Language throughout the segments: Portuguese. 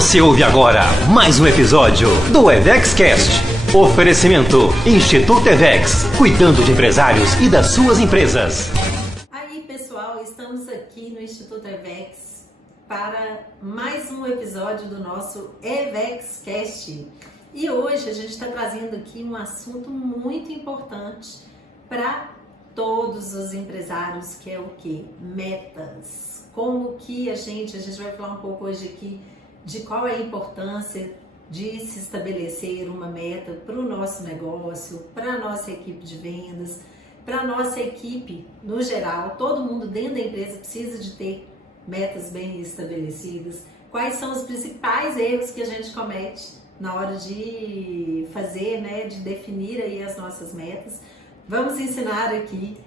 Você ouve agora mais um episódio do EvexCast. Oferecimento Instituto Evex, cuidando de empresários e das suas empresas. Aí pessoal, estamos aqui no Instituto Evex para mais um episódio do nosso EvexCast. E hoje a gente está trazendo aqui um assunto muito importante para todos os empresários, que é o quê? Metas. Como que a gente vai falar um pouco hoje aqui de qual é a importância de se estabelecer uma meta para o nosso negócio, para a nossa equipe de vendas, para a nossa equipe no geral. Todo mundo dentro da empresa precisa de ter metas bem estabelecidas. Quais são os principais erros que a gente comete na hora de fazer, de definir aí as nossas metas. Vamos ensinar aqui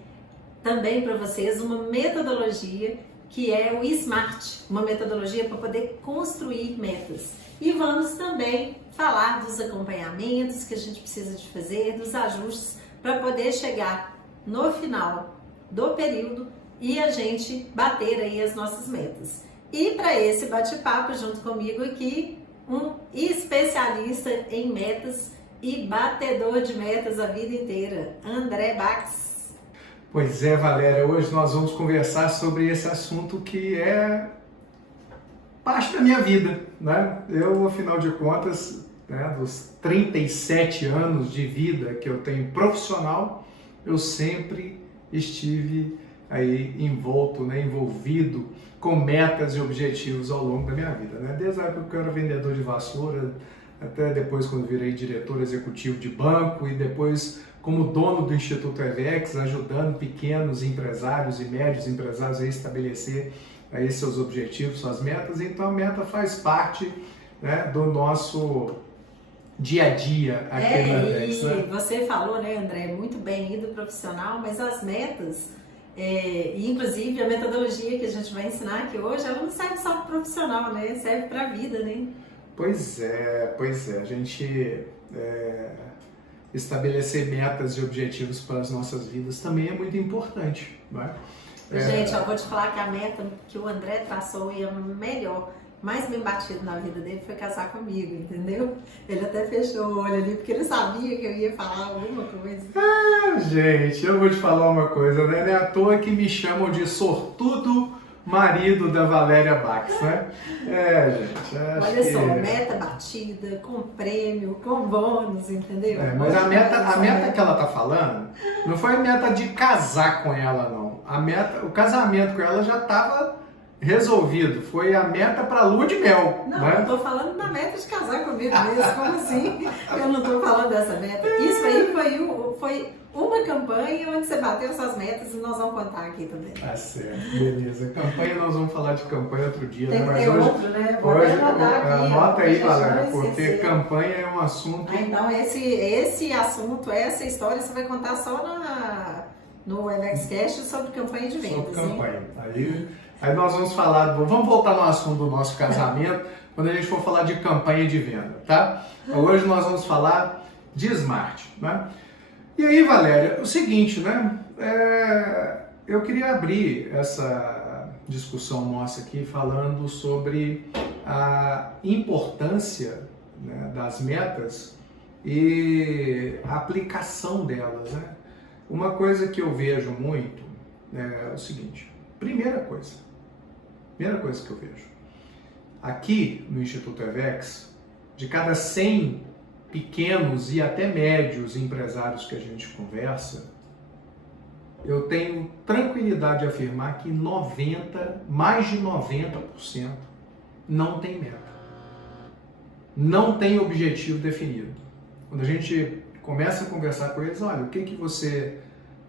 também para vocês uma metodologia que é o SMART, uma metodologia para poder construir metas. E vamos também falar dos acompanhamentos que a gente precisa de fazer, dos ajustes para poder chegar no final do período e a gente bater aí as nossas metas. E para esse bate-papo junto comigo aqui, um especialista em metas e batedor de metas a vida inteira, André Bax. Pois é, Valéria, hoje nós vamos conversar sobre esse assunto que é parte da minha vida, né? Eu, afinal de contas, dos 37 anos de vida que eu tenho profissional, eu sempre estive aí envolvido com metas e objetivos ao longo da minha vida, né? Desde a época que eu era vendedor de vassoura, até depois quando virei diretor executivo de banco e depois como dono do Instituto Evex, ajudando pequenos empresários e médios empresários a estabelecer aí seus objetivos, suas metas. Então a meta faz parte, do nosso dia a dia aqui na Evex. Você falou, André, muito bem do profissional, mas as metas, e inclusive a metodologia que a gente vai ensinar aqui hoje, ela não serve só para o profissional, serve para a vida, Pois é, a gente estabelecer metas e objetivos para as nossas vidas também é muito importante, Gente, eu vou te falar que a meta que o André traçou e a melhor, mais bem batido na vida dele foi casar comigo, entendeu? Ele até fechou o olho ali porque ele sabia que eu ia falar alguma coisa. Gente, eu vou te falar uma coisa, não é à toa que me chamam de sortudo marido da Valéria Bax, né? Gente, acho Olha só, meta batida, com prêmio, com bônus, entendeu? Mas a meta que ela tá falando não foi a meta de casar com ela, não. O casamento com ela já estava resolvido, foi a meta para lua de mel. Não, eu tô falando da meta de casar comigo mesmo, como assim? Eu não tô falando dessa meta. Isso aí foi uma campanha onde você bateu suas metas e nós vamos contar aqui também. Tá certo, beleza. Campanha, nós vamos falar de campanha outro dia, Tem que mas ter hoje, outro, Hoje anota aí, galera, porque campanha é um assunto... Então, esse assunto, essa história, você vai contar só no EvexCast sobre campanha de vendas. Sobre campanha. Aí nós vamos falar, vamos voltar no assunto do nosso casamento, quando a gente for falar de campanha de venda, tá? Hoje nós vamos falar de SMART, E aí, Valéria, o seguinte, eu queria abrir essa discussão nossa aqui falando sobre a importância das metas e a aplicação delas, Uma coisa que eu vejo muito é o seguinte, primeira coisa que eu vejo, aqui no Instituto Evex, de cada 100 pequenos e até médios empresários que a gente conversa, eu tenho tranquilidade de afirmar que mais de 90% não tem meta, não tem objetivo definido. Quando a gente começa a conversar com eles, olha, o que você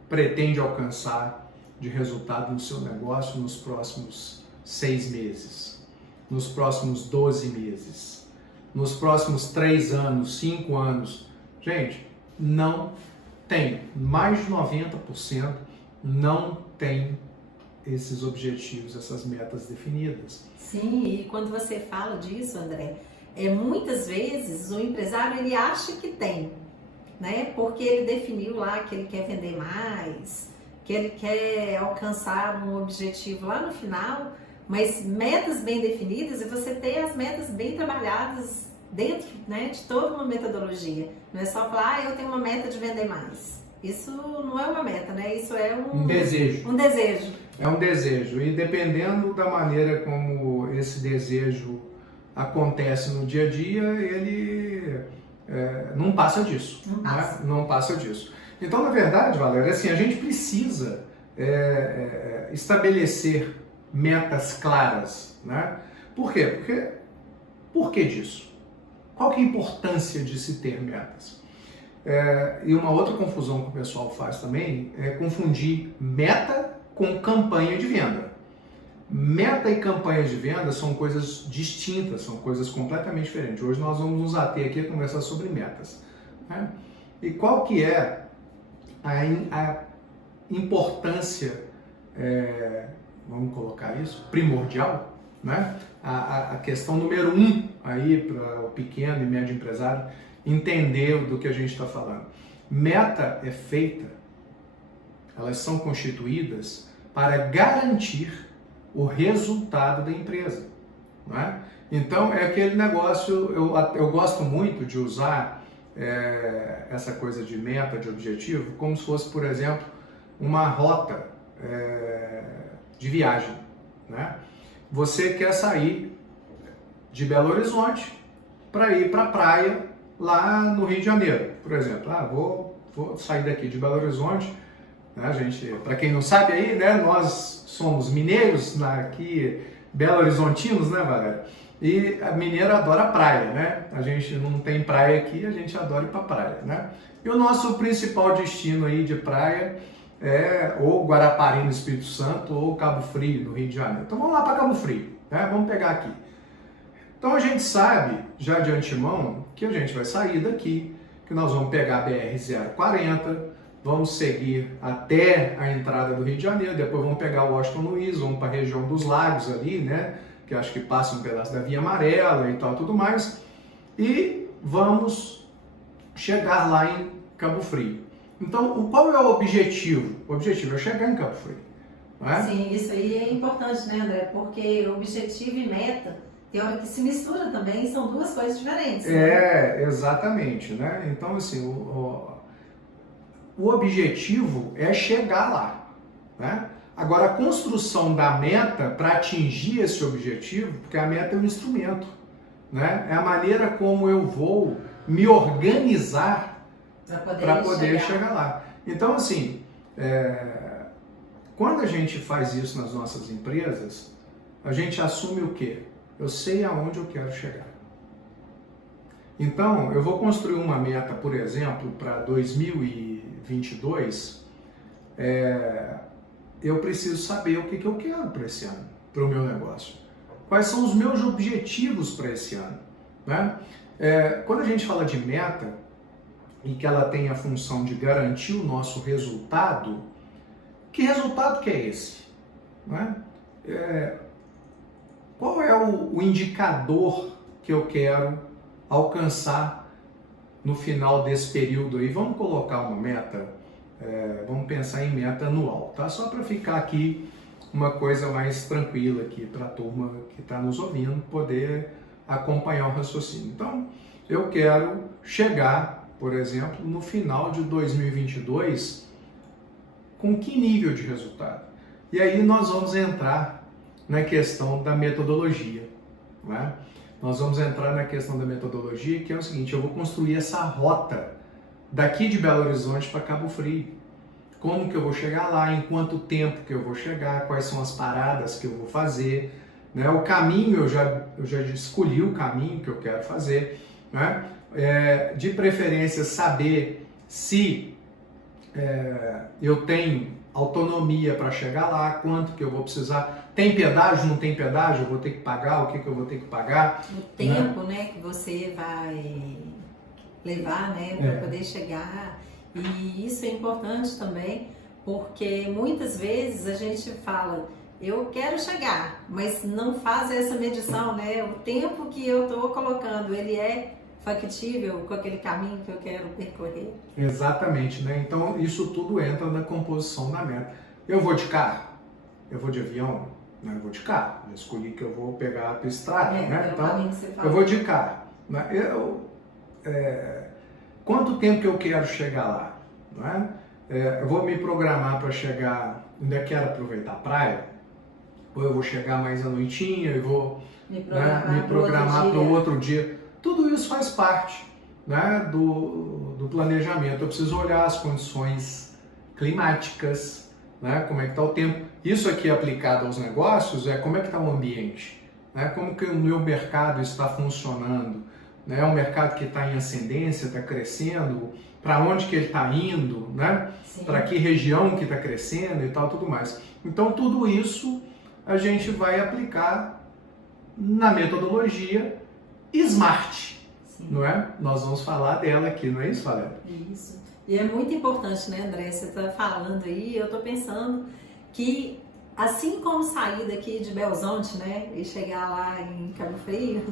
pretende alcançar de resultado no seu negócio nos próximos 6 meses, nos próximos 12 meses, nos próximos 3 anos, 5 anos. Gente, não tem. Mais de 90% não tem esses objetivos, essas metas definidas. Sim, e quando você fala disso, André, muitas vezes o empresário ele acha que tem, porque ele definiu lá que ele quer vender mais, que ele quer alcançar um objetivo lá no final, Mas metas bem definidas e você ter as metas bem trabalhadas dentro, né, de toda uma metodologia. Não é só falar, eu tenho uma meta de vender mais. Isso não é uma meta, né? Isso é um desejo. Um desejo. É um desejo. E dependendo da maneira como esse desejo acontece no dia a dia, ele não passa disso. Não passa. Né? Não passa disso. Então, na verdade, Valéria, assim, a gente precisa estabelecer metas claras. Né? Por quê? Por que disso? Qual que é a importância de se ter metas? E uma outra confusão que o pessoal faz também é confundir meta com campanha de venda. Meta e campanha de venda são coisas distintas, são coisas completamente diferentes. Hoje nós vamos nos ater aqui a conversar sobre metas. Né? E qual que é a importância, vamos colocar isso, primordial, né? A questão número 1 aí para o pequeno e médio empresário entender do que a gente está falando. Meta é feita, elas são constituídas para garantir o resultado da empresa. Não é? Então é aquele negócio, eu gosto muito de usar essa coisa de meta, de objetivo, como se fosse, por exemplo, uma rota de viagem. Né? Você quer sair de Belo Horizonte para ir para a praia lá no Rio de Janeiro, por exemplo. Vou sair daqui de Belo Horizonte, né, gente, para quem não sabe aí, né, nós somos mineiros aqui, Belo Horizontinos, né, Valéria? E a mineira adora praia, né? A gente não tem praia aqui, a gente adora ir para praia, né? E o nosso principal destino aí de praia é ou Guarapari no Espírito Santo ou Cabo Frio no Rio de Janeiro. Então vamos lá para Cabo Frio, né? Vamos pegar aqui. Então a gente sabe, já de antemão, que a gente vai sair daqui, que nós vamos pegar a BR-040, vamos seguir até a entrada do Rio de Janeiro, depois vamos pegar o Washington Luiz, vamos para a região dos lagos ali, né? Que acho que passa um pedaço da Via Amarela e tal, tudo mais, e vamos chegar lá em Cabo Frio. Então, qual é o objetivo? O objetivo é chegar em Cabo Frio. Não é? Sim, isso aí é importante, né, André? Porque objetivo e meta tem hora que se mistura também, são duas coisas diferentes. Né? Exatamente, né? Então, assim, o objetivo é chegar lá, né? Agora, a construção da meta para atingir esse objetivo, porque a meta é um instrumento, né? É a maneira como eu vou me organizar para poder chegar lá. Então, assim, quando a gente faz isso nas nossas empresas, a gente assume o quê? Eu sei aonde eu quero chegar. Então, eu vou construir uma meta, por exemplo, para 2022, eu preciso saber o que eu quero para esse ano, para o meu negócio. Quais são os meus objetivos para esse ano. Né? Quando a gente fala de meta, e que ela tem a função de garantir o nosso resultado, que resultado que é esse? Né? Qual é o indicador que eu quero alcançar no final desse período aí? Vamos colocar uma meta, vamos pensar em meta anual, tá? Só para ficar aqui uma coisa mais tranquila aqui para a turma que está nos ouvindo poder acompanhar o raciocínio. Então, eu quero chegar, por exemplo, no final de 2022 com que nível de resultado? E aí nós vamos entrar na questão da metodologia. Né? Nós vamos entrar na questão da metodologia, que é o seguinte: eu vou construir essa rota daqui de Belo Horizonte para Cabo Frio. Como que eu vou chegar lá, em quanto tempo que eu vou chegar, quais são as paradas que eu vou fazer, né? O caminho, eu já escolhi o caminho que eu quero fazer, né? De preferência saber se eu tenho autonomia para chegar lá, quanto que eu vou precisar. Tem pedágio, não tem pedágio, eu vou ter que pagar, o que eu vou ter que pagar. O tempo, né, que você vai levar, né, para poder chegar. E isso é importante também, porque muitas vezes a gente fala, eu quero chegar, mas não faz essa medição, né? O tempo que eu estou colocando, ele é factível com aquele caminho que eu quero percorrer? Exatamente, né? Então isso tudo entra na composição da meta. Eu vou de carro? Eu vou de avião? né? Eu vou de carro. Eu escolhi que eu vou pegar a estrada, né? Então, eu vou de carro. Né? Quanto tempo que eu quero chegar lá? Né? Eu vou me programar para chegar, ainda quero aproveitar a praia, ou eu vou chegar mais à noitinha, eu vou me programar para o outro dia. Tudo isso faz parte, né, do planejamento. Eu preciso olhar as condições climáticas, né, como é que está o tempo. Isso aqui aplicado aos negócios é como é que está o ambiente, né, como que o meu mercado está funcionando. Né, é um mercado que está em ascendência, está crescendo, para onde que ele está indo, né, para que região que está crescendo e tal, tudo mais. Então tudo isso a gente vai aplicar na metodologia SMART, não é? Nós vamos falar dela aqui, não é isso, Valéria? Isso. E é muito importante, né, André? Você está falando aí, eu estou pensando que, assim como sair daqui de Belo Horizonte, né, e chegar lá em Cabo Frio,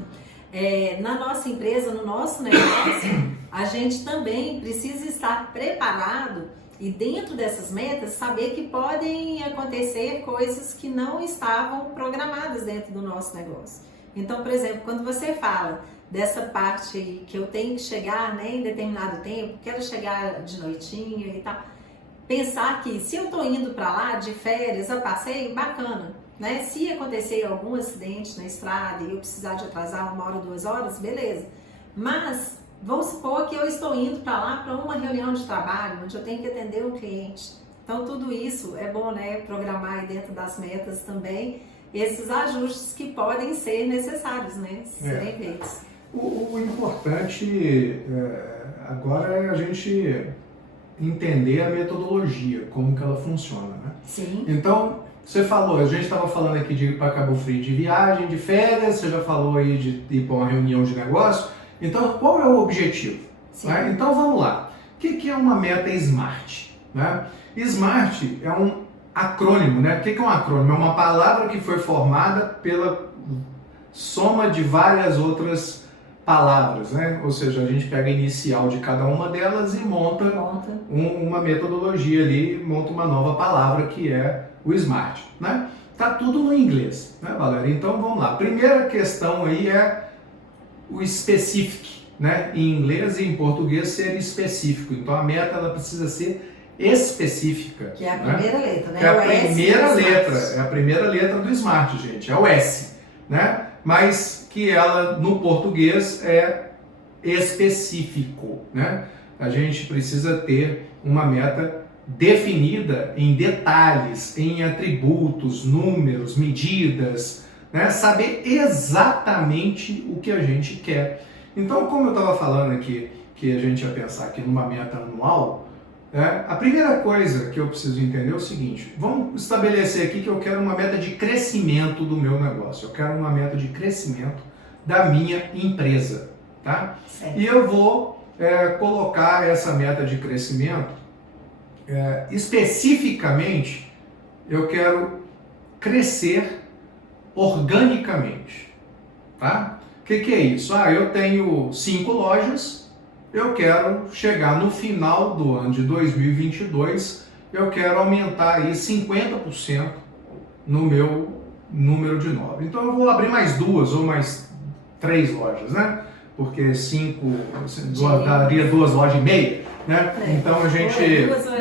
na nossa empresa, no nosso negócio, a gente também precisa estar preparado e dentro dessas metas saber que podem acontecer coisas que não estavam programadas dentro do nosso negócio. Então, por exemplo, quando você fala dessa parte aí que eu tenho que chegar, né, em determinado tempo, quero chegar de noitinha e tal, pensar que se eu estou indo para lá de férias, a passeio, bacana, né? Se acontecer algum acidente na estrada e eu precisar de atrasar 1 hora, 2 horas, beleza. Mas vamos supor que eu estou indo para lá para uma reunião de trabalho, onde eu tenho que atender um cliente. Então tudo isso é bom, né? Programar aí dentro das metas também esses ajustes que podem ser necessários, né? Serem feitos. O importante agora é a gente entender a metodologia, como que ela funciona, né? Sim. Então, você falou, a gente estava falando aqui de ir para Cabo Frio de viagem, de férias, você já falou aí de ir para uma reunião de negócio. Então, qual é o objetivo? Né? Então, vamos lá. O que é uma meta SMART? Né? SMART é um acrônimo, né? O que é um acrônimo? É uma palavra que foi formada pela soma de várias outras palavras, né? Ou seja, a gente pega a inicial de cada uma delas e monta uma metodologia ali, monta uma nova palavra que é o SMART, né? Tá tudo no inglês, né, Valéria? Então vamos lá. Primeira questão aí é o specific, né? Em inglês e em português ser específico. Então a meta ela precisa ser específica. Que é a primeira letra, né? Que é a primeira letra, é a primeira letra do SMART, gente. É o S, né? Mas que ela no português é específico, né? A gente precisa ter uma meta definida em detalhes, em atributos, números, medidas, né? Saber exatamente o que a gente quer. Então, como eu estava falando aqui, que a gente ia pensar aqui numa meta anual, a primeira coisa que eu preciso entender é o seguinte: vamos estabelecer aqui que eu quero uma meta de crescimento do meu negócio, eu quero uma meta de crescimento da minha empresa, tá? Certo. E eu vou colocar essa meta de crescimento, especificamente, eu quero crescer organicamente, tá? O que é isso? Eu tenho 5 lojas, eu quero chegar no final do ano de 2022, eu quero aumentar aí 50% no meu número de novos. Então eu vou abrir mais 2 ou mais 3 lojas, né? Porque 5 daria 2 lojas e meia, né? Então a gente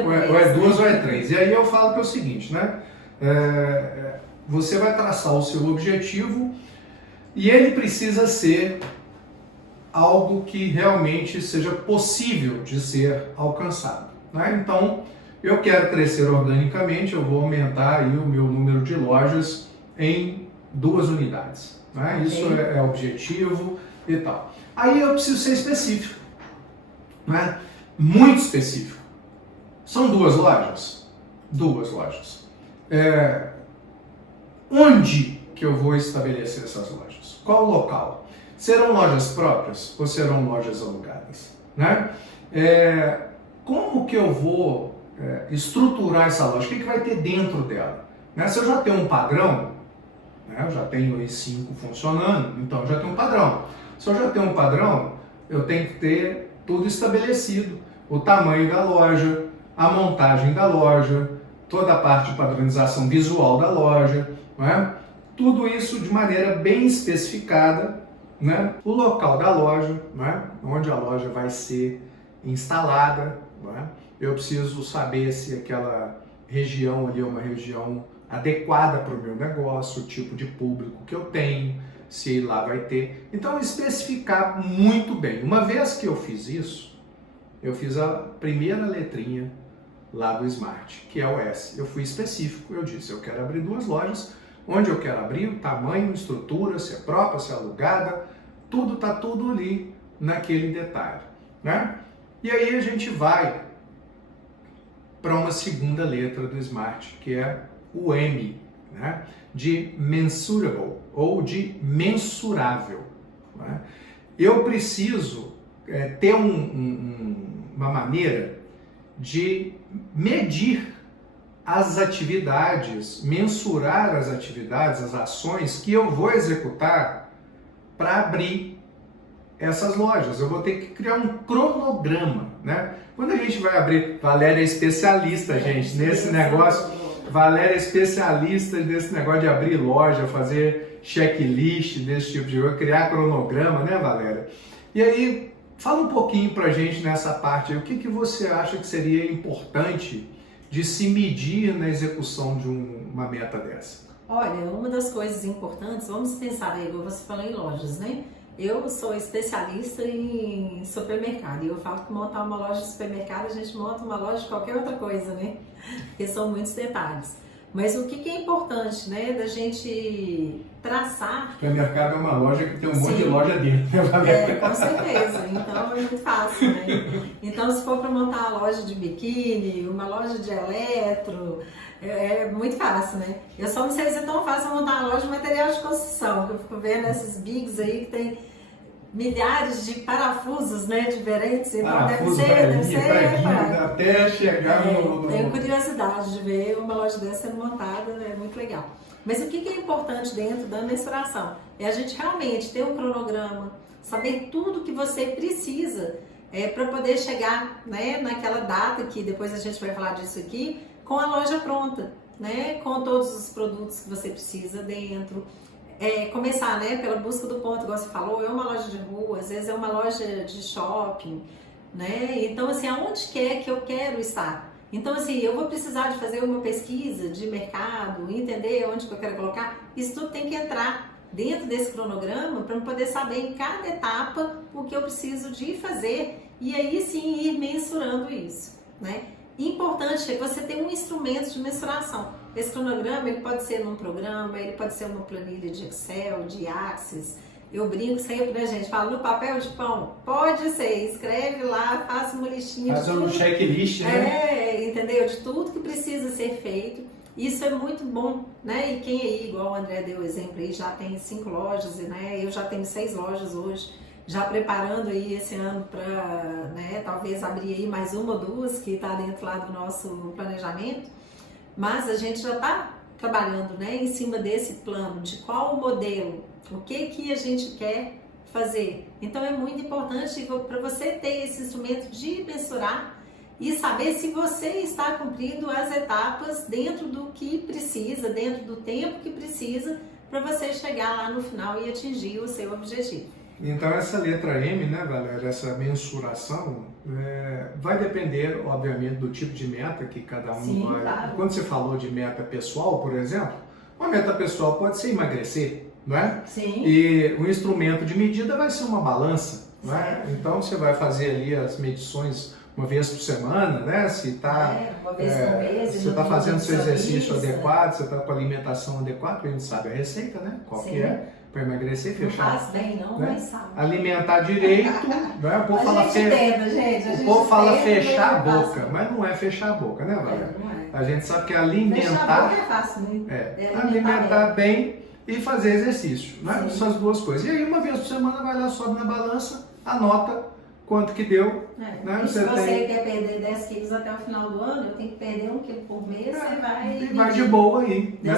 ou é 2 ou é 3. E aí eu falo que é o seguinte, né? Você vai traçar o seu objetivo e ele precisa ser algo que realmente seja possível de ser alcançado, né? Então, eu quero crescer organicamente, eu vou aumentar aí o meu número de lojas em 2 unidades, né? Isso é objetivo e tal. Aí eu preciso ser específico, né? Muito específico. São 2 lojas? 2 lojas. Onde que eu vou estabelecer essas lojas? Qual o local? Serão lojas próprias ou serão lojas alugadas, né? Como que eu vou estruturar essa loja? O que vai ter dentro dela? Né? Se eu já tenho um padrão, né? Eu já tenho aí 5 funcionando, então eu já tenho um padrão. Se eu já tenho um padrão, eu tenho que ter tudo estabelecido. O tamanho da loja, a montagem da loja, toda a parte de padronização visual da loja, não é? Tudo isso de maneira bem especificada, né? O local da loja, não é? Onde a loja vai ser instalada, não é? Eu preciso saber se aquela região ali é uma região adequada para o meu negócio, o tipo de público que eu tenho, se lá vai ter. Então, especificar muito bem. Uma vez que eu fiz isso, eu fiz a primeira letrinha lá do Smart, que é o S. Eu fui específico, eu disse, eu quero abrir 2 lojas, onde eu quero abrir, o tamanho, estrutura, se é própria, se é alugada, tudo está tudo ali naquele detalhe, né? E aí a gente vai para uma segunda letra do Smart, que é o M, né? De mensurable ou de mensurável, né? Eu preciso ter uma maneira de medir as atividades, mensurar as atividades, as ações que eu vou executar para abrir essas lojas. Eu vou ter que criar um cronograma, né? Quando a gente vai abrir, Valéria é especialista, gente, nesse negócio. Valéria é especialista nesse negócio de abrir loja, fazer checklist desse tipo de coisa, criar cronograma, né, Valéria? E aí, fala um pouquinho pra gente nessa parte aí, o que você acha que seria importante de se medir na execução de uma meta dessa? Olha, uma das coisas importantes, vamos pensar aí, você falou em lojas, né? Eu sou especialista em supermercado e eu falo que montar uma loja de supermercado, a gente monta uma loja de qualquer outra coisa, né? Porque são muitos detalhes. Mas o que é importante, né, da gente traçar... Supermercado é uma loja que tem um monte de loja dentro, né? Com certeza, então é muito fácil, né? Então, se for para montar uma loja de biquíni, uma loja de eletro, é muito fácil, né? Eu só não sei se é tão fácil montar uma loja de material de construção, que eu fico vendo esses bigs aí que tem milhares de parafusos, né, diferentes. Então deve ser até chegar no... Tenho curiosidade de ver uma loja dessa sendo montada, é muito legal. Mas o que é importante dentro da mensuração? É a gente realmente ter um cronograma, saber tudo que você precisa para poder chegar, né, naquela data que depois a gente vai falar disso aqui, com a loja pronta, né, com todos os produtos que você precisa dentro. Começar, né, pela busca do ponto, igual você falou, é uma loja de rua, às vezes é uma loja de shopping, né? Então, assim, aonde que eu quero estar? Então, assim, eu vou precisar de fazer uma pesquisa de mercado, entender onde que eu quero colocar. Isso tudo tem que entrar dentro desse cronograma para eu poder saber em cada etapa o que eu preciso de fazer e aí sim ir mensurando isso, né? Importante é que você tenha um instrumento de mensuração. Esse cronograma ele pode ser num programa, ele pode ser uma planilha de Excel, de Access. Eu brinco sempre, né, gente? Falo no papel de pão. Pode ser, escreve lá, faça uma listinha. Faz um checklist, né? Entendeu? De tudo que precisa ser feito. Isso é muito bom, né? E quem aí, igual o André deu o exemplo aí, já tem 5 lojas, né? Eu já tenho 6 lojas hoje. Já preparando aí esse ano para, né, talvez abrir aí mais 1 ou 2 que está dentro lá do nosso planejamento, mas a gente já está trabalhando, né, em cima desse plano de qual o modelo, o que a gente quer fazer. Então é muito importante para você ter esse instrumento de mensurar e saber se você está cumprindo as etapas dentro do que precisa, dentro do tempo que precisa para você chegar lá no final e atingir o seu objetivo. Então essa letra M, né, Valéria, essa mensuração, vai depender, obviamente, do tipo de meta que cada um vai... Claro. Quando você falou de meta pessoal, por exemplo, uma meta pessoal pode ser emagrecer, não é? Sim. E o instrumento de medida vai ser uma balança, não é? Então você vai fazer ali as medições uma vez por semana, né? Se está você está fazendo seu exercício adequado, você está com a alimentação adequada, a gente sabe a receita, né? Qual que é? Para emagrecer, fechar. Não faz bem, não, né? mas sabe. Alimentar direito, né? O povo fala, gente, o povo fala fechar a boca, mas não é fechar a boca, né, Valéria? Não é. A gente sabe que alimentar. Fechar a boca é fácil, né? Alimentar bem e fazer exercício, né? Essas duas coisas. E aí, uma vez por semana, vai lá, sobe na balança, anota quanto que deu. Né? E se você quer perder 10 quilos até o final do ano, eu tenho que perder 1 quilo por mês, você vai... E vai de boa aí, né?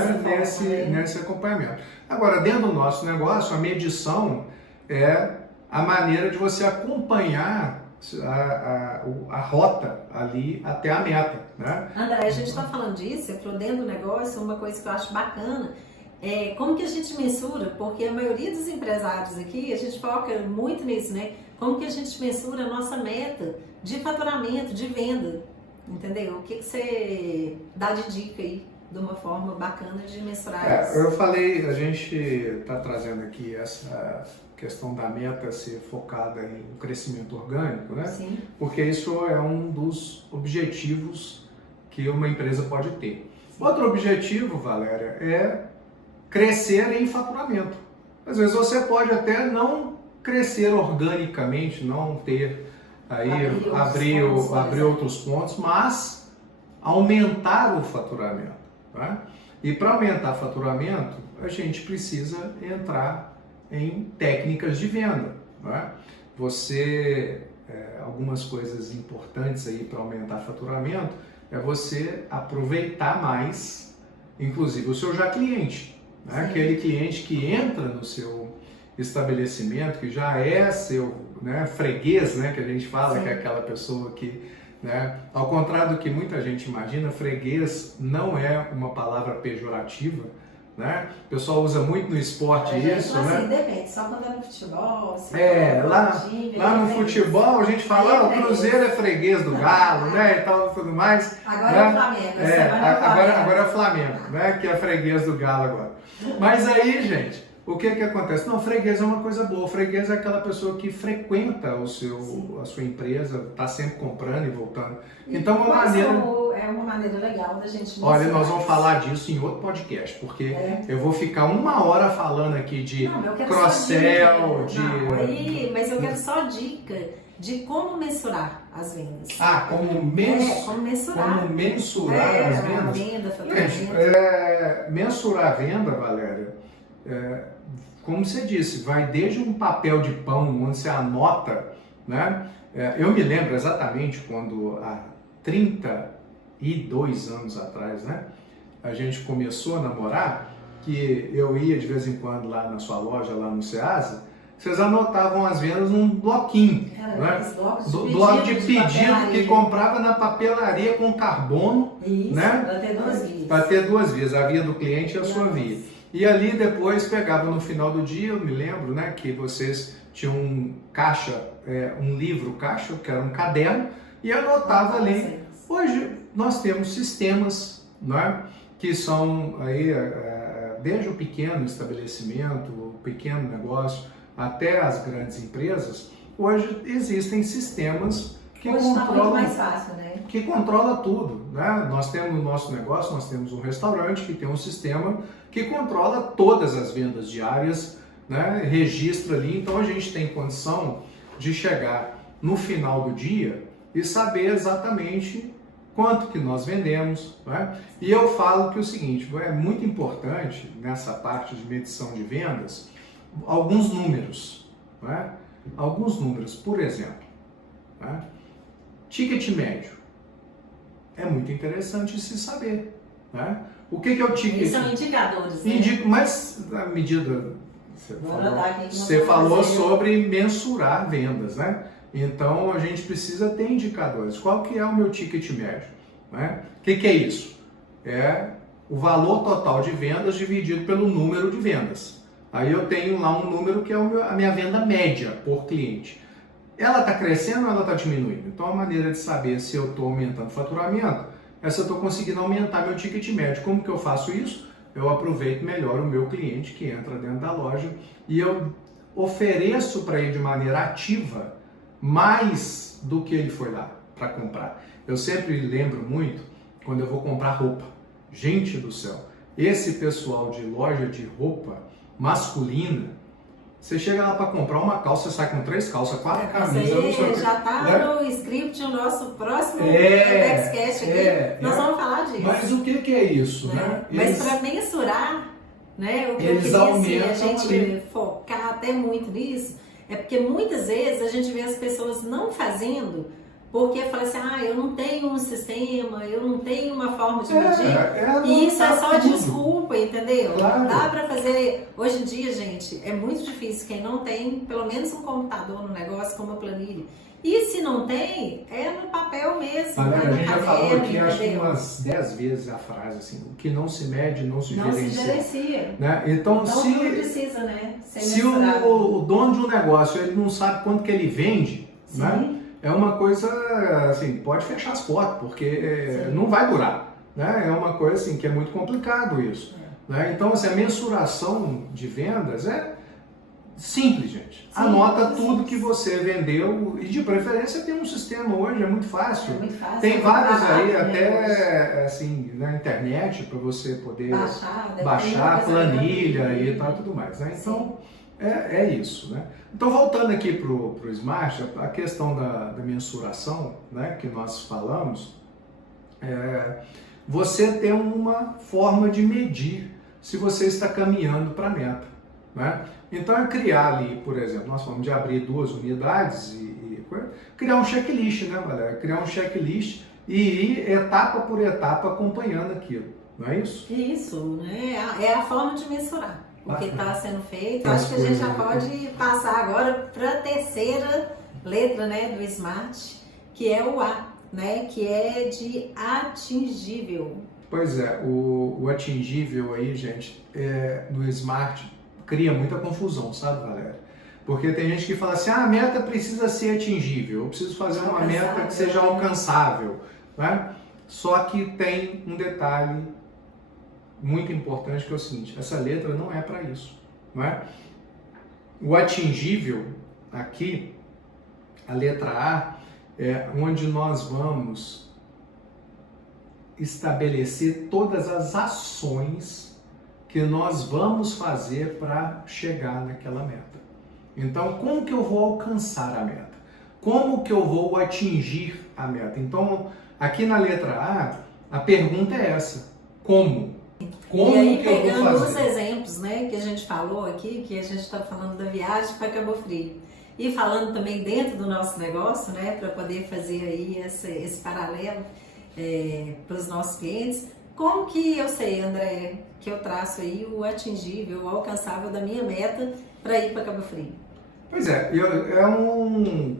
nesse acompanhamento. Agora, dentro do nosso negócio, a medição é a maneira de você acompanhar a rota ali até a meta, né? André, a gente está falando disso, você falou dentro do negócio, uma coisa que eu acho bacana é como que a gente mensura, porque a maioria dos empresários aqui, a gente foca muito nisso, né? Como que a gente mensura a nossa meta de faturamento, de venda, entendeu? O que você dá de dica aí, de uma forma bacana de mensurar isso? Eu falei, a gente está trazendo aqui essa questão da meta ser focada em crescimento orgânico, né? Sim. Porque isso é um dos objetivos que uma empresa pode ter. Outro objetivo, Valéria, é crescer em faturamento. Às vezes você pode até não crescer organicamente, não ter aí abrir outros pontos, mas aumentar o faturamento, né? E para aumentar o faturamento, a gente precisa entrar em técnicas de venda, né? Algumas coisas importantes aí para aumentar o faturamento é você aproveitar mais, inclusive o seu já cliente, né? Aquele cliente que entra no seu estabelecimento, que já é seu, né, freguês, né, que a gente fala. Sim. Que é aquela pessoa que, né, ao contrário do que muita gente imagina, freguês não é uma palavra pejorativa, né? O pessoal usa muito no esporte isso, assim, né? Depende, só quando é no futebol. Lá no futebol a gente fala, o Cruzeiro é freguês do Galo, né, e tal, tudo mais. Agora né? é o Flamengo. Agora é o Flamengo, né, que é freguês do Galo agora. Mas aí, gente, o que acontece? Não, freguês é uma coisa boa. Freguês é aquela pessoa que frequenta a sua empresa, está sempre comprando e voltando. Então, é uma maneira legal da gente mostrar. Olha, nós vamos falar disso em outro podcast, porque eu vou ficar 1 hora falando aqui de cross-sell, mas eu quero só dica de como mensurar as vendas. Como mensurar as vendas? Venda, faturamento. Mensurar a venda, Valéria, como você disse, vai desde um papel de pão onde você anota, né? Eu me lembro exatamente quando há 32 anos atrás, né, a gente começou a namorar, que eu ia de vez em quando lá na sua loja, lá no Ceasa, vocês anotavam as vendas num bloquinho, né? Bloco de pedido que comprava na papelaria com carbono, né? Para ter 2 vias. Para ter 2 vias, a via do cliente e a sua via. E ali depois pegava no final do dia, eu me lembro, né, que vocês tinham um livro caixa, que era um caderno, e anotava ali. Hoje nós temos sistemas, né, que são aí, desde o pequeno estabelecimento, o pequeno negócio, até as grandes empresas. Hoje existem sistemas que controlam, tá muito mais fácil, né? Que controla tudo, né? Nós temos no nosso negócio, nós temos um restaurante que tem um sistema que controla todas as vendas diárias, né? Registra ali, então a gente tem condição de chegar no final do dia e saber exatamente quanto que nós vendemos, né? E eu falo que o seguinte, é muito importante nessa parte de medição de vendas, alguns números, né? Alguns números, por exemplo, né? Ticket médio. É muito interessante se saber, né? O que é o ticket? Eles são indicadores, né? Mas a medida, você falou sobre mensurar vendas, né? Então a gente precisa ter indicadores. Qual que é o meu ticket médio, né? O que é isso? É o valor total de vendas dividido pelo número de vendas. Aí eu tenho lá um número que é a minha venda média por cliente. Ela está crescendo ou ela está diminuindo? Então a maneira de saber se eu estou aumentando o faturamento é se eu estou conseguindo aumentar meu ticket médio. Como que eu faço isso? Eu aproveito melhor o meu cliente que entra dentro da loja e eu ofereço para ele de maneira ativa mais do que ele foi lá para comprar. Eu sempre lembro muito quando eu vou comprar roupa. Gente do céu, esse pessoal de loja de roupa masculina, você chega lá para comprar uma calça, você sai com 3 calças, 4 camisas. Isso aí já está no script do nosso próximo Vexcast aqui. Nós vamos falar disso. Mas o que é isso, né? Mas para mensurar, né, o que eles eu queria a gente focar até muito nisso, é porque muitas vezes a gente vê as pessoas não fazendo porque fala assim, eu não tenho um sistema, eu não tenho uma forma de medir, e isso é só desculpa, entendeu? Claro. Dá pra fazer, hoje em dia, gente, é muito difícil quem não tem pelo menos um computador no negócio com uma planilha. E se não tem, é no papel mesmo. A gente já falou aqui, entendeu? acho que umas 10 vezes a frase assim, o que não se mede não se Não se gerencia. gerencia. Né? Então, Então não precisa, né? se o dono de um negócio ele não sabe quanto que ele vende, né? É uma coisa assim, pode fechar as portas, porque não vai durar. Né? É uma coisa assim, que é muito complicado isso. Né? Então, assim, a mensuração de vendas é simples, gente. Anota tudo que você vendeu e de preferência tem um sistema hoje, é muito fácil. Tem vários aí, até assim, na internet, para você poder baixar a planilha e tal, tudo mais. Né? Então, é isso. Né? Então, voltando aqui para o Smart, a questão da mensuração, né, que nós falamos, você tem uma forma de medir se você está caminhando para a meta. Né? Então é criar ali, por exemplo, nós falamos de abrir 2 unidades e criar um checklist, né, Valéria? Criar um checklist e ir etapa por etapa acompanhando aquilo, não é isso? Isso, né? É a forma de mensurar o que está sendo feito. Acho que a gente já pode passar agora para a terceira letra, né, do Smart, que é o A, né, que é de atingível. Pois é, o atingível aí, gente, no Smart cria muita confusão, sabe, Valéria? Porque tem gente que fala assim, a meta precisa ser atingível, eu preciso fazer uma meta que seja alcançável, né? Só que tem um detalhe muito importante que é o seguinte, essa letra não é para isso, não é? O atingível aqui, a letra A, é onde nós vamos estabelecer todas as ações que nós vamos fazer para chegar naquela meta. Então, como que eu vou alcançar a meta? Como que eu vou atingir a meta? Então, aqui na letra A pergunta é essa: como? Como e aí, que eu vou pegando fazer? os exemplos, né, que a gente falou aqui, que a gente está falando da viagem para Cabo Frio, e falando também dentro do nosso negócio, né, para poder fazer aí esse paralelo para os nossos clientes. Como que eu sei, André, que eu traço aí o atingível, o alcançável da minha meta para ir para Cabo Frio? Pois é,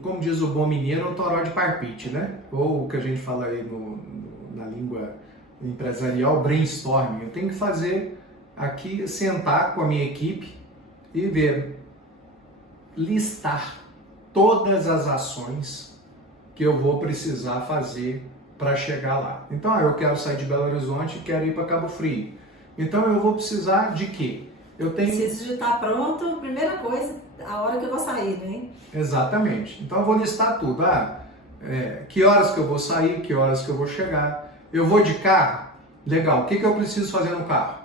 como diz o bom mineiro, um toró de parpite, né? Ou o que a gente fala aí na língua empresarial, brainstorming. Eu tenho que fazer aqui, sentar com a minha equipe e ver, listar todas as ações que eu vou precisar fazer para chegar lá. Então, eu quero sair de Belo Horizonte e quero ir para Cabo Frio. Então, eu vou precisar de quê? Preciso de estar pronto, primeira coisa, a hora que eu vou sair, né? Exatamente. Então, eu vou listar tudo. Que horas que eu vou sair, que horas que eu vou chegar. Eu vou de carro? Legal. O que eu preciso fazer no carro?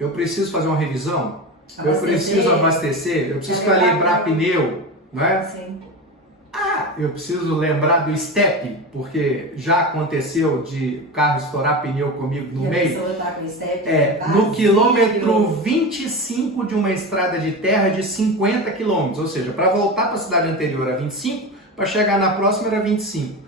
Eu preciso fazer uma revisão? Eu preciso abastecer? Eu preciso calibrar pneu? Né? Sim. Eu preciso lembrar do step, porque já aconteceu de carro estourar pneu comigo no meio. A pessoa tá com step no quilômetro 25 de uma estrada de terra de 50 quilômetros, ou seja, para voltar para a cidade anterior era 25, para chegar na próxima era 25.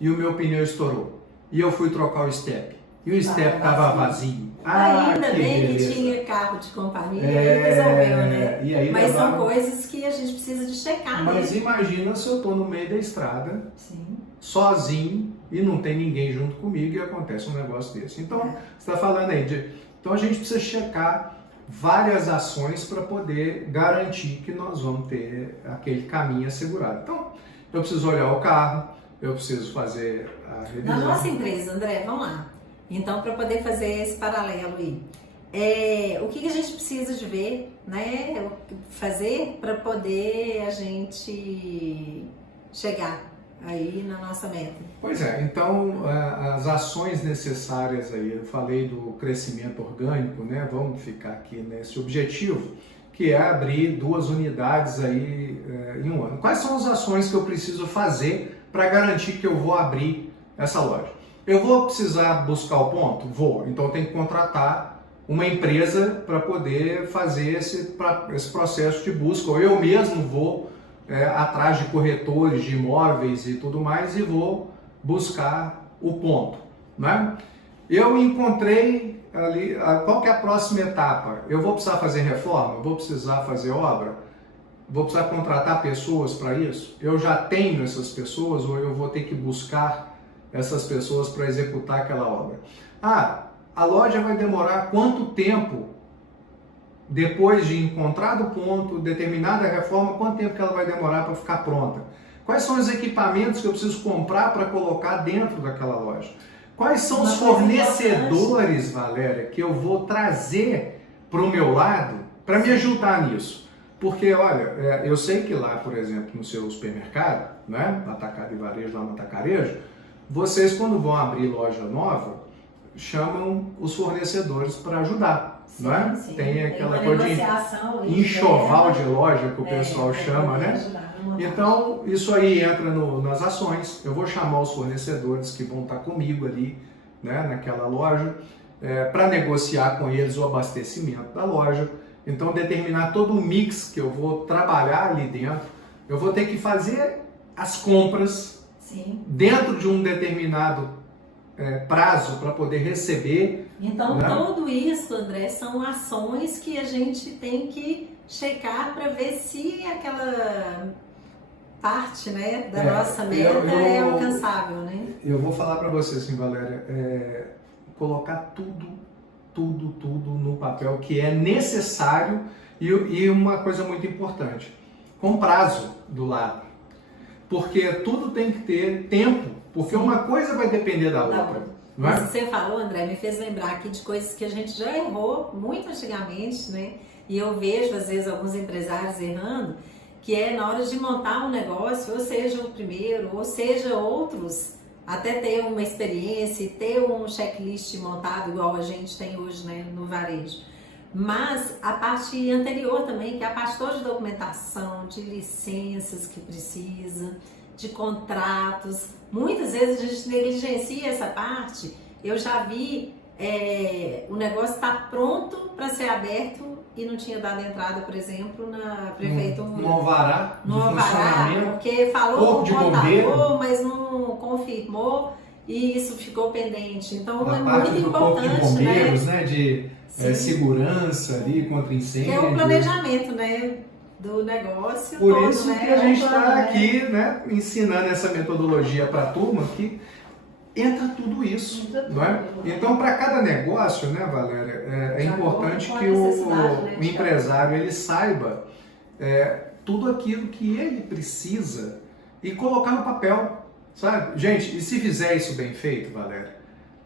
E o meu pneu estourou. E eu fui trocar o step. E o step estava vazio. Ainda bem que tinha carro de companhia e resolveu, né? E aí mas são coisas que a gente precisa de checar. Mas imagina se eu estou no meio da estrada, Sim. sozinho, e não tem ninguém junto comigo e acontece um negócio desse. Então, você está falando aí então a gente precisa checar várias ações para poder garantir que nós vamos ter aquele caminho assegurado. Então, eu preciso olhar o carro, eu preciso fazer a revisão. Na nossa empresa, André, vamos lá. Então, para poder fazer esse paralelo aí, o que a gente precisa de ver, né? Fazer para poder a gente chegar aí na nossa meta. Pois é, então as ações necessárias aí, eu falei do crescimento orgânico, né? Vamos ficar aqui nesse objetivo, que é abrir 2 unidades aí em um ano. Quais são as ações que eu preciso fazer para garantir que eu vou abrir essa loja? Eu vou precisar buscar o ponto? Vou. Então eu tenho que contratar uma empresa para poder fazer esse processo de busca. Ou eu mesmo vou atrás de corretores de imóveis e tudo mais e vou buscar o ponto, né? Eu encontrei ali, qual que é a próxima etapa? Eu vou precisar fazer reforma? Vou precisar fazer obra? Vou precisar contratar pessoas para isso? Eu já tenho essas pessoas ou eu vou ter que buscar essas pessoas para executar aquela obra? A loja vai demorar quanto tempo depois de encontrar o ponto, determinada reforma, quanto tempo que ela vai demorar para ficar pronta? Quais são os equipamentos que eu preciso comprar para colocar dentro daquela loja? Quais são os fornecedores, Valéria, que eu vou trazer para o meu lado para me ajudar nisso? Porque, olha, eu sei que lá, por exemplo, no seu supermercado, né, atacado e varejo, lá no atacarejo, vocês quando vão abrir loja nova, chamam os fornecedores para ajudar, sim, não é? Sim. Tem aquela coisa de enxoval de loja que o pessoal chama, né? Então, isso aí entra nas ações. Eu vou chamar os fornecedores que vão estar comigo ali, né, naquela loja, para negociar com eles o abastecimento da loja. Então, determinar todo o mix que eu vou trabalhar ali dentro. Eu vou ter que fazer as compras sim. dentro de um determinado prazo para poder receber. Então, né? Tudo isso, André, são ações que a gente tem que checar para ver se aquela parte, né, da nossa meta é alcançável, né? Eu vou falar para você assim, Valéria, colocar tudo no papel que é necessário e uma coisa muito importante, com prazo do lado, porque tudo tem que ter tempo, porque uma coisa vai depender da outra. Não é? Você falou, André, me fez lembrar aqui de coisas que a gente já errou muito antigamente, né? E eu vejo às vezes alguns empresários errando, que é na hora de montar um negócio, ou seja o primeiro, ou seja outros, até ter uma experiência e ter um checklist montado igual a gente tem hoje, né, no varejo. Mas a parte anterior também, que é a parte toda de documentação, de licenças que precisa, de contratos. Muitas vezes a gente negligencia essa parte. Eu já vi o negócio estar pronto para ser aberto e não tinha dado entrada, por exemplo, na prefeitura. No alvará de funcionamento, porque falou de com o bombeiro, contador, mas não confirmou e isso ficou pendente. Então é parte muito do corpo de importante, bombeiros, né? De segurança ali contra incêndio. É o planejamento, né, do negócio. Por todo, isso né? que a gente está aqui, né, ensinando essa metodologia para a turma que entra tudo isso, não é? Então, para cada negócio, né, Valéria, é importante que o empresário ele saiba tudo aquilo que ele precisa e colocar no papel, sabe? Gente, e se fizer isso bem feito, Valéria,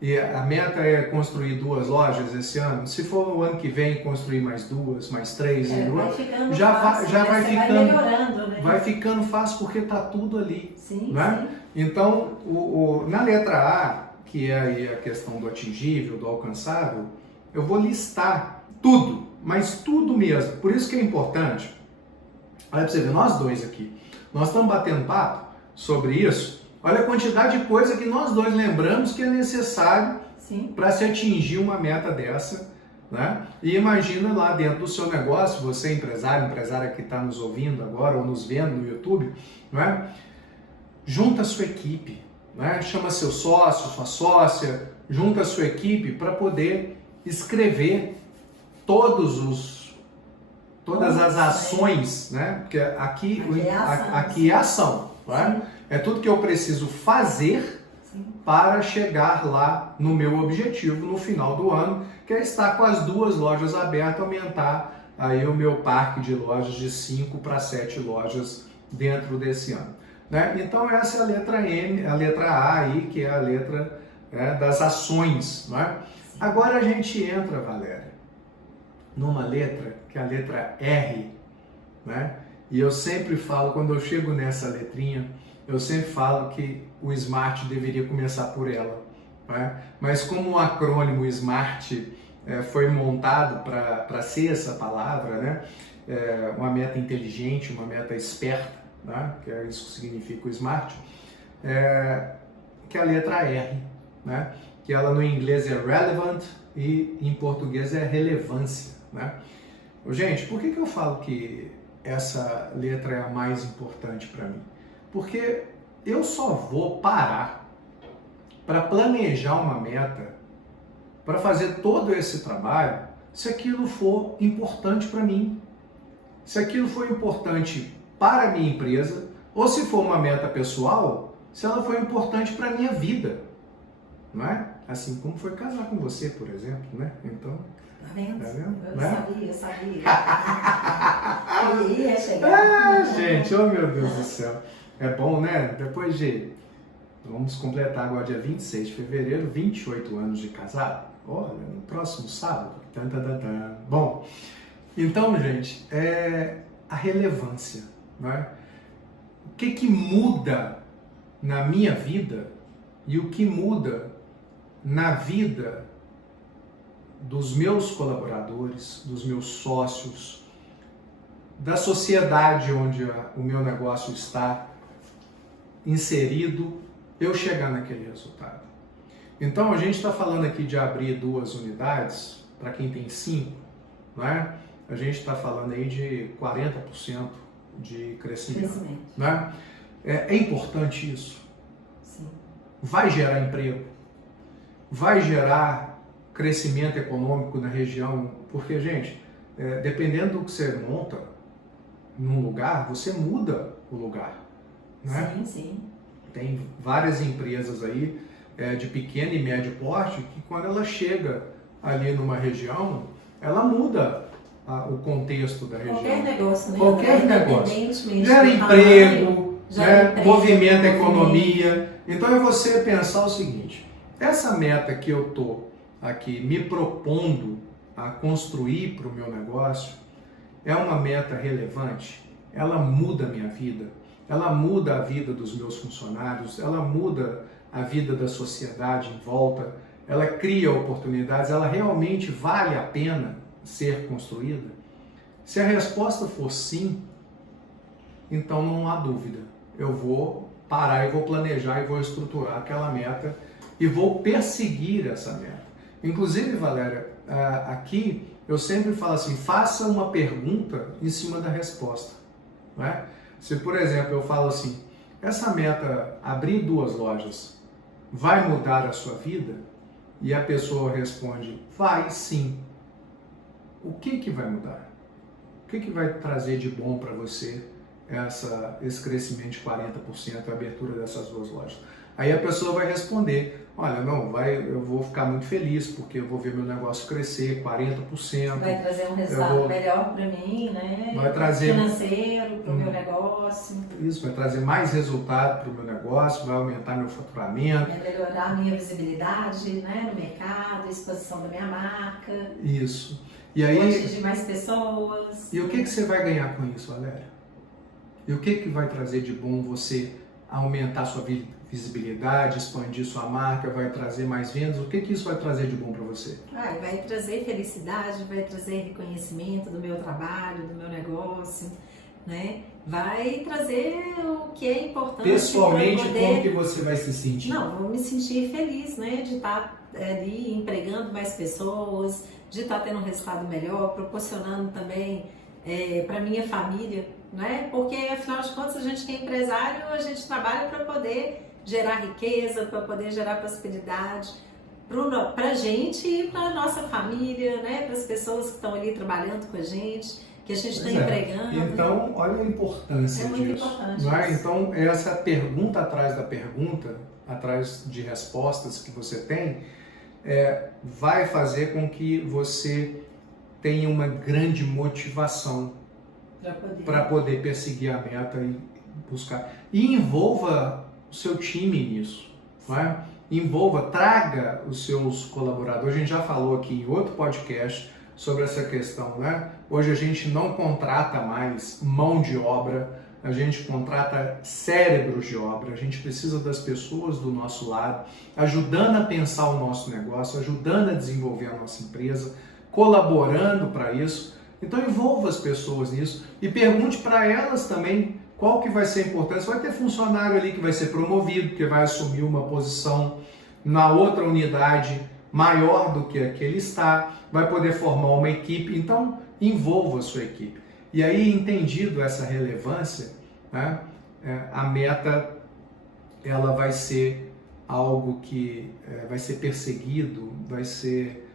e a meta é construir 2 lojas esse ano, se for o ano que vem construir mais 2, mais 3, vai ficando fácil porque está tudo ali, sim, né? Sim. Então, na letra A, que é aí a questão do atingível, do alcançável, eu vou listar tudo, mas tudo mesmo. Por isso que é importante. Olha para você ver, nós dois aqui, nós estamos batendo papo sobre isso. Olha a quantidade de coisa que nós dois lembramos que é necessário para se atingir uma meta dessa, né? E imagina lá dentro do seu negócio, você empresária que está nos ouvindo agora ou nos vendo no YouTube, né? Junta a sua equipe, né? Chama seu sócio, sua sócia, junta a sua equipe para poder escrever todas as ações, né? Porque aqui é ação, né? É tudo que eu preciso fazer para chegar lá no meu objetivo no final do ano, que é estar com as 2 lojas abertas, aumentar aí o meu parque de lojas de 5 para 7 lojas dentro desse ano. Né? Então essa é a letra M, a letra A aí, que é a letra das ações. Né? Agora a gente entra, Valéria, numa letra que é a letra R, né? E eu sempre falo, quando eu chego nessa letrinha, eu sempre falo que o SMART deveria começar por ela. Né? Mas como o acrônimo SMART foi montado para ser essa palavra, né? Uma meta inteligente, uma meta esperta, né? Que é isso que significa o SMART, que é a letra R, né? Que ela no inglês é relevant e em português é relevância. Né? Gente, por que eu falo que essa letra é a mais importante para mim? Porque eu só vou parar para planejar uma meta, para fazer todo esse trabalho, se aquilo for importante para mim. Se aquilo for importante para a minha empresa, ou se for uma meta pessoal, se ela for importante para a minha vida. Não é? Assim como foi casar com você, por exemplo, né? Então... Tá vendo? Tá vendo? Eu Né? sabia. Ele ia chegar. Gente, oh meu Deus do céu. É bom, né? Depois de... Vamos completar agora dia 26 de fevereiro, 28 anos de casado. Olha, no próximo sábado. Tan, tan, tan, tan. Bom, então, gente, é a relevância, né? O que muda na minha vida e o que muda na vida dos meus colaboradores, dos meus sócios, da sociedade onde o meu negócio está inserido, eu chegar naquele resultado. Então a gente está falando aqui de abrir 2 unidades, para quem tem 5, não é? A gente está falando aí de 40% de crescimento. Né? É importante isso. Sim. Vai gerar emprego, vai gerar crescimento econômico na região, porque, gente, dependendo do que você monta num lugar, você muda o lugar. Né? Sim, sim. Tem várias empresas aí de pequeno e médio porte que quando ela chega ali numa região, ela muda o contexto da região. Qualquer negócio, né? Qualquer negócio. Independentemente Gera do emprego, tamanho, gera emprego, movimenta a movimento. economia. Então é você pensar o seguinte, essa meta que eu estou aqui me propondo a construir para o meu negócio, é uma meta relevante? Ela muda a minha vida? Ela muda a vida dos meus funcionários? Ela muda a vida da sociedade em volta? Ela cria oportunidades? Ela realmente vale a pena ser construída? Se a resposta for sim, então não há dúvida. Eu vou parar e vou planejar e vou estruturar aquela meta e vou perseguir essa meta. Inclusive, Valéria, aqui eu sempre falo assim, faça uma pergunta em cima da resposta. Não é? Se, por exemplo, eu falo assim, essa meta, abrir 2 lojas, vai mudar a sua vida? E a pessoa responde, vai sim. O que vai mudar? O que vai trazer de bom para você esse crescimento de 40%, a abertura dessas 2 lojas? Aí a pessoa vai responder, olha, não, eu vou ficar muito feliz porque eu vou ver meu negócio crescer 40%. Vai trazer um resultado melhor para mim, né? Vai trazer financeiro para o meu negócio. Isso, vai trazer mais resultado para o meu negócio, vai aumentar meu faturamento. Vai melhorar a minha visibilidade, né, no mercado, a exposição da minha marca. Isso. E aí, atingir mais pessoas. E o que você vai ganhar com isso, Valéria? E o que vai trazer de bom você aumentar sua visibilidade, expandir sua marca, vai trazer mais vendas? O que isso vai trazer de bom para você? Vai trazer felicidade, vai trazer reconhecimento do meu trabalho, do meu negócio, né? Vai trazer o que é importante. Pessoalmente, como que você vai se sentir? Não, vou me sentir feliz, né? De estar ali empregando mais pessoas, de estar tendo um resultado melhor, proporcionando também para minha família, né? Porque afinal de contas a gente que é empresário, a gente trabalha para poder gerar riqueza, para poder gerar prosperidade para a gente e para a nossa família, né? Para as pessoas que estão ali trabalhando com a gente, que a gente está empregando. Então, olha a importância disso. Muito importante. Não é? Então, essa pergunta atrás da pergunta, atrás de respostas que você tem, vai fazer com que você tenha uma grande motivação para poder perseguir a meta e buscar. E envolva o seu time nisso. Não é? Traga os seus colaboradores. A gente já falou aqui em outro podcast sobre essa questão, né? Hoje a gente não contrata mais mão de obra, a gente contrata cérebros de obra, a gente precisa das pessoas do nosso lado, ajudando a pensar o nosso negócio, ajudando a desenvolver a nossa empresa, colaborando para isso. Então envolva as pessoas nisso e pergunte para elas também qual que vai ser a importância. Vai ter funcionário ali que vai ser promovido, que vai assumir uma posição na outra unidade maior do que a que ele está, vai poder formar uma equipe. Então envolva a sua equipe. E aí, entendido essa relevância, né, a meta ela vai ser algo que vai ser perseguido, vai ser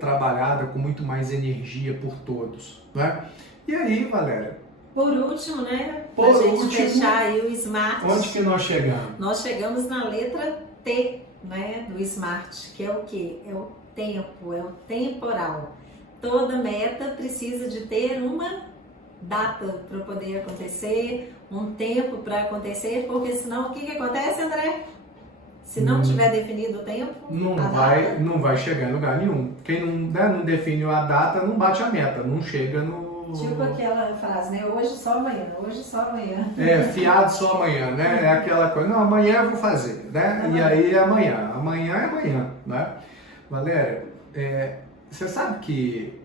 trabalhada com muito mais energia por todos, né? E aí, Valéria? Por último, né? Pra gente fechar aí o Smart. Onde que nós chegamos? Nós chegamos na letra T, né? Do Smart, que é o quê? É o tempo, é o temporal. Toda meta precisa de ter uma data para poder acontecer, um tempo para acontecer, porque senão o que acontece, André? Se não tiver definido o tempo, não vai chegar em lugar nenhum. Quem não define a data não bate a meta, não chega no... Tipo aquela frase, né? Hoje só amanhã, hoje só amanhã. Fiado só amanhã, né? É aquela coisa, não, amanhã eu vou fazer, né? E aí é amanhã, amanhã é amanhã, né? Valéria, você sabe que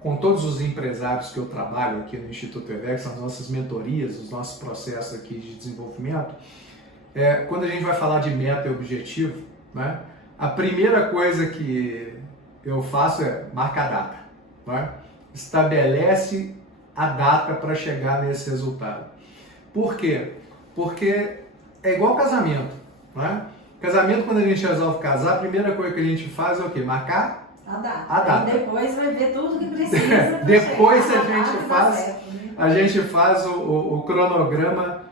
com todos os empresários que eu trabalho aqui no Instituto EVEX, as nossas mentorias, os nossos processos aqui de desenvolvimento, quando a gente vai falar de meta e objetivo, né? A primeira coisa que eu faço é marcar a data, né? Estabelece a data para chegar nesse resultado. Por quê? Porque é igual casamento, né? Casamento, quando a gente resolve casar, a primeira coisa que a gente faz é o quê? Marcar a data. A data. E depois vai ver tudo que precisa. Depois a gente faz o cronograma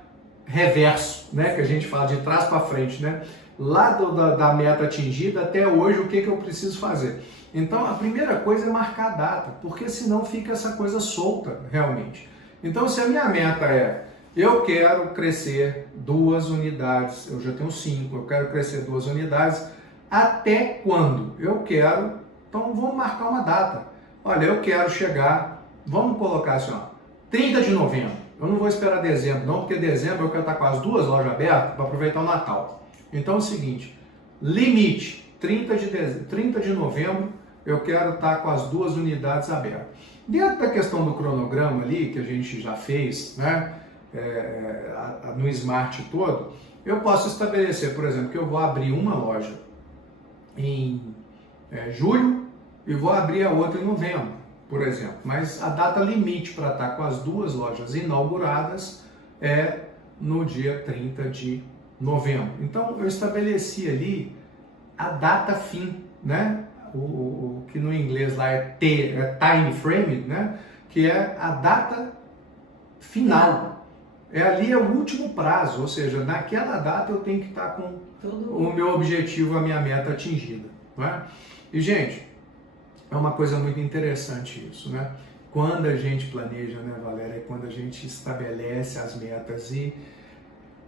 reverso, né? Que a gente fala de trás para frente, né? Lá da meta atingida até hoje, o que eu preciso fazer? Então, a primeira coisa é marcar a data, porque senão fica essa coisa solta, realmente. Então, se a minha meta eu quero crescer 2 unidades, eu já tenho 5, eu quero crescer 2 unidades, até quando? Eu quero, então vamos marcar uma data. Olha, eu quero chegar, vamos colocar assim, 30 de novembro. Eu não vou esperar dezembro não, porque dezembro eu quero estar com as 2 lojas abertas para aproveitar o Natal. Então é o seguinte, limite, 30 de novembro, eu quero estar com as 2 unidades abertas. Dentro da questão do cronograma ali, que a gente já fez, né, no Smart todo, eu posso estabelecer, por exemplo, que eu vou abrir uma loja em julho e vou abrir a outra em novembro, por exemplo. Mas a data limite para estar com as 2 lojas inauguradas é no dia 30 de novembro. Então, eu estabeleci ali a data fim, né? O que no inglês lá é time frame, né? Que é a data final. Ali é o último prazo, ou seja, naquela data eu tenho que estar com o meu objetivo, a minha meta atingida. Não é? E, gente, é uma coisa muito interessante isso, né? Quando a gente planeja, né, Valéria, quando a gente estabelece as metas, e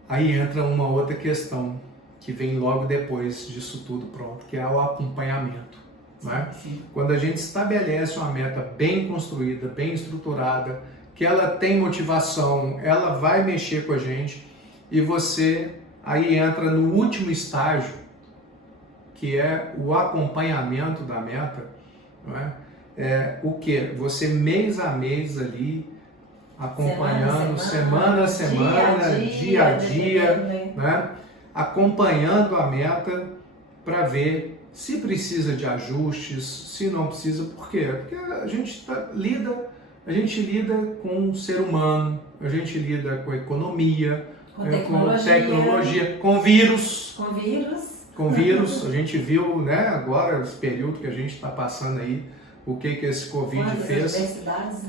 aí entra uma outra questão que vem logo depois disso tudo pronto, que é o acompanhamento. Né? Quando a gente estabelece uma meta bem construída, bem estruturada, que ela tem motivação, ela vai mexer com a gente, e você aí entra no último estágio, que é o acompanhamento da meta. Não é? O que? Você mês a mês ali, acompanhando, semana a semana, dia a dia, né? Acompanhando a meta para ver se precisa de ajustes, se não precisa. Por quê? Porque a gente lida com o ser humano, a gente lida com a economia, com tecnologia, com vírus. Com vírus. A gente viu, né, agora, esse período que a gente está passando aí, o que esse Covid fez.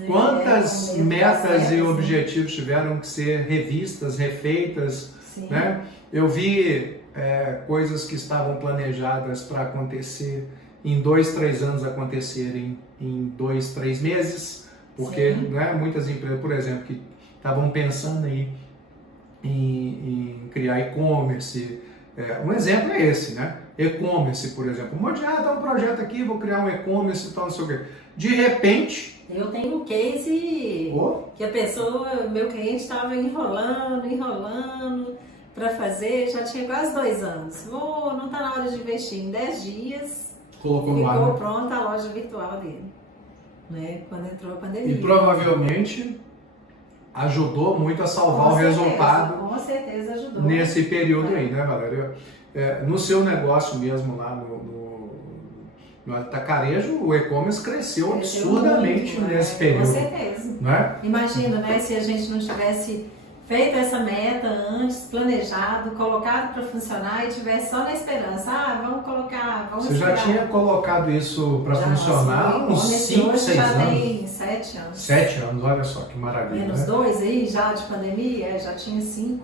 Quantas metas e objetivos tiveram que ser revistas, refeitas, né? Eu vi coisas que estavam planejadas para acontecer em 2, 3 anos acontecerem em 2, 3 meses, porque, né, muitas empresas, por exemplo, que estavam pensando aí em criar e-commerce. Um exemplo é esse, né? E-commerce, por exemplo. Um monte de, tá um projeto aqui, vou criar um e-commerce e tal, não sei o quê. De repente... Eu tenho um case que a pessoa, meu cliente estava enrolando para fazer, já tinha quase 2 anos. Não está na hora de investir. Em 10 dias, ficou pronta a loja virtual dele, né? Quando entrou a pandemia. E provavelmente ajudou muito a salvar o resultado. Com certeza ajudou. Nesse período aí, né, Valéria? No seu negócio mesmo lá No atacarejo, o e-commerce cresceu absurdamente muito, nesse período. Com certeza. Né? Imagina, né, se a gente não tivesse feito essa meta antes, planejado, colocado para funcionar e tivesse só na esperança. Vamos colocar, vamos Você já tinha colocado isso para funcionar uns 5, 6 já anos? tem 7 anos. 7 anos, olha só que maravilha. Menos né? 2 aí já de pandemia, já tinha 5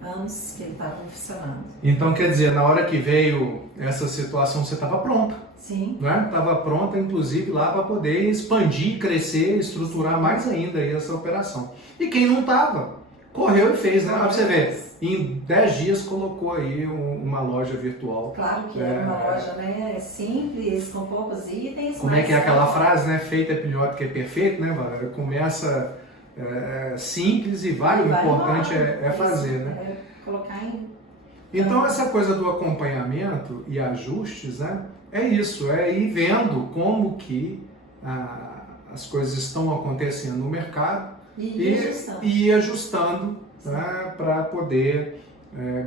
anos que ele estava funcionando. Então, quer dizer, na hora que veio essa situação, você estava pronta. Sim. Né? Estava pronta, inclusive, lá para poder expandir, crescer, estruturar mais ainda aí essa operação. E quem não estava, correu e fez, né? Pra você ver, em 10 dias colocou aí uma loja virtual. Claro que era uma loja, né? Simples, com poucos itens. Como é que é aquela frase, né? Feito é melhor do que perfeito, né, Valéria? Começa simples e vai, o importante é fazer, né? É colocar em... Então essa coisa do acompanhamento e ajustes, né? É isso, é ir vendo como que as coisas estão acontecendo no mercado e ir ajustando né, para poder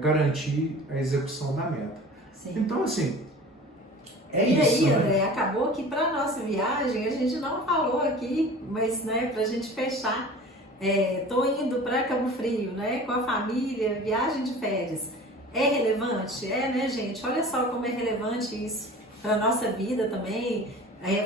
garantir a execução da meta. Sim. Então, assim, é e isso. E aí, né? André, acabou que para a nossa viagem, a gente não falou aqui, mas né, para a gente fechar, tô indo para Cabo Frio, né, com a família, viagem de férias. É relevante? Né, gente? Olha só como é relevante isso para a nossa vida também,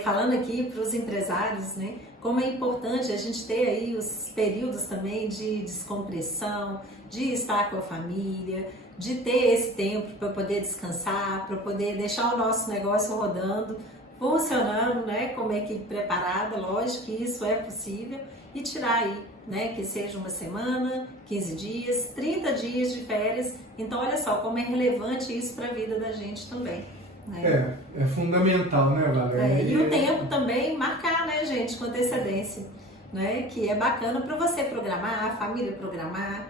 falando aqui para os empresários, né? Como é importante a gente ter aí os períodos também de descompressão, de estar com a família, de ter esse tempo para poder descansar, para poder deixar o nosso negócio rodando, funcionando, né? Como equipe preparada, lógico que isso é possível, e tirar aí, né? Que seja uma semana, 15 dias, 30 dias de férias. Então, olha só como é relevante isso para a vida da gente também. Né? É fundamental, né, Valéria? E o tempo também marcar, né, gente, com antecedência, né? Que é bacana para você programar, a família programar.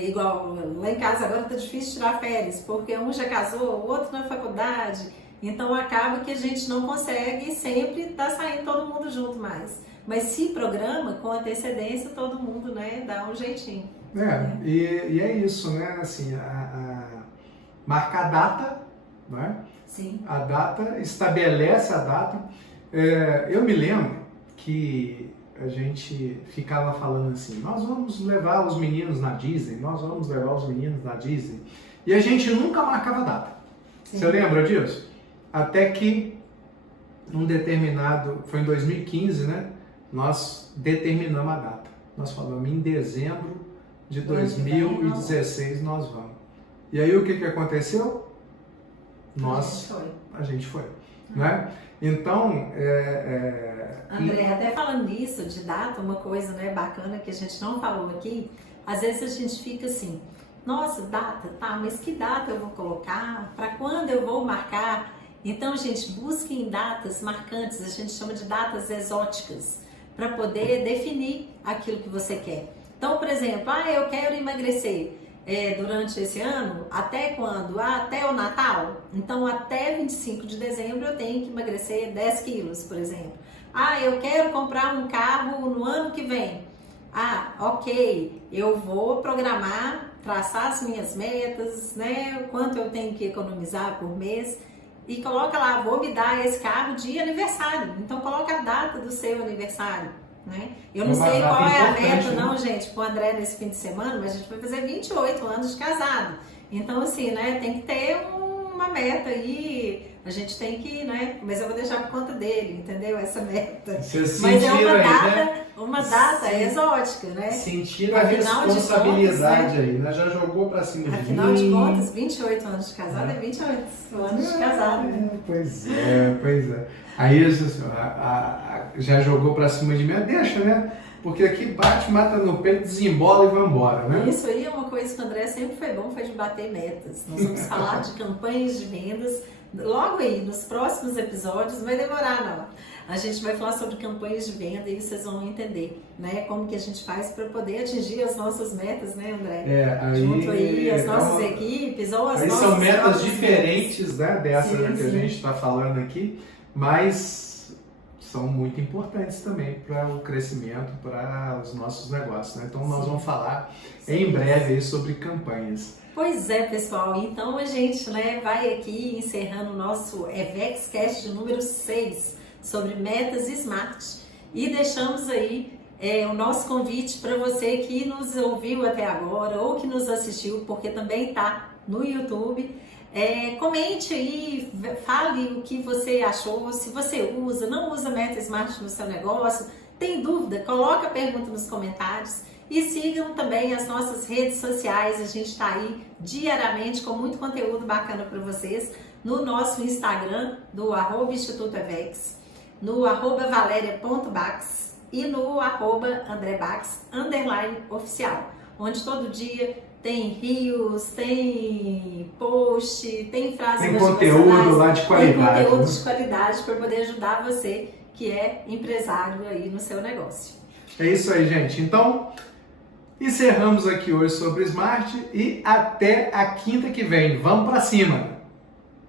Igual lá em casa agora tá difícil tirar férias, porque um já casou, o outro na faculdade, então acaba que a gente não consegue sempre estar saindo todo mundo junto mais. Mas se programa com antecedência, todo mundo, né, dá um jeitinho. E é isso, né? Assim, marcar a data, né? Sim. A data, estabelece a data. Eu me lembro que a gente ficava falando assim, nós vamos levar os meninos na Disney, nós vamos levar os meninos na Disney. E a gente nunca marcava a data. Sim. Você lembra disso? Até que, num determinado, foi em 2015, né? Nós determinamos a data. Nós falamos, em dezembro de 2016 nós vamos. E aí o que aconteceu? A gente foi. Né? Então, André, até falando nisso, de data, uma coisa, né, bacana que a gente não falou aqui, às vezes a gente fica assim, nossa, data, tá, mas que data eu vou colocar? Para quando eu vou marcar? Então, gente, busquem datas marcantes, a gente chama de datas exóticas, para poder definir aquilo que você quer. Então, por exemplo, eu quero emagrecer durante esse ano, até quando? Até o Natal? Então, até 25 de dezembro eu tenho que emagrecer 10 quilos, por exemplo. Eu quero comprar um carro no ano que vem. Ok, eu vou programar, traçar as minhas metas, né? Quanto eu tenho que economizar por mês. E coloca lá, vou me dar esse carro de aniversário. Então coloca a data do seu aniversário, né? Eu não sei qual é a meta, não, gente, pro André nesse fim de semana, mas a gente vai fazer 28 anos de casado. Então, assim, né, tem que ter uma meta aí, a gente tem que, né? Mas eu vou deixar por conta dele, entendeu? Essa meta. Mas é uma data exótica, né? Sentir a responsabilidade aí, né? Já jogou pra cima de mim. Afinal de contas, 28 anos de casado é 28 anos de casado, né? Pois é. Aí já jogou pra cima de mim, deixa, né? Porque aqui bate, mata no peito, desembola e vai embora, né? Isso aí é uma coisa que o André sempre foi bom, foi de bater metas. Nós vamos falar de campanhas de vendas logo aí, nos próximos episódios, não vai demorar não. A gente vai falar sobre campanhas de venda e vocês vão entender, né? Como que a gente faz para poder atingir as nossas metas, né, André? Junto aí as nossas equipes ou as nossas... São metas diferentes, né, dessa que a gente está falando aqui, mas são muito importantes também para o crescimento, para os nossos negócios, né? Então nós vamos falar em breve aí sobre campanhas. Pois é, pessoal, então a gente, né, vai aqui encerrando o nosso EVEXcast número 6 sobre metas smart e deixamos aí o nosso convite para você que nos ouviu até agora ou que nos assistiu, porque também está no YouTube. Comente aí, fale o que você achou, se você usa, não usa meta smart no seu negócio, tem dúvida, coloca a pergunta nos comentários e sigam também as nossas redes sociais, a gente está aí diariamente com muito conteúdo bacana para vocês no nosso Instagram do @InstitutoEVEX, no @valeria.bax e no @andrebax_oficial, onde todo dia tem reels, tem post, tem frases motivacionais. Tem conteúdo lá de qualidade. Tem conteúdo de qualidade para poder ajudar você que é empresário aí no seu negócio. É isso aí, gente. Então, encerramos aqui hoje sobre Smart e até a quinta que vem. Vamos para cima!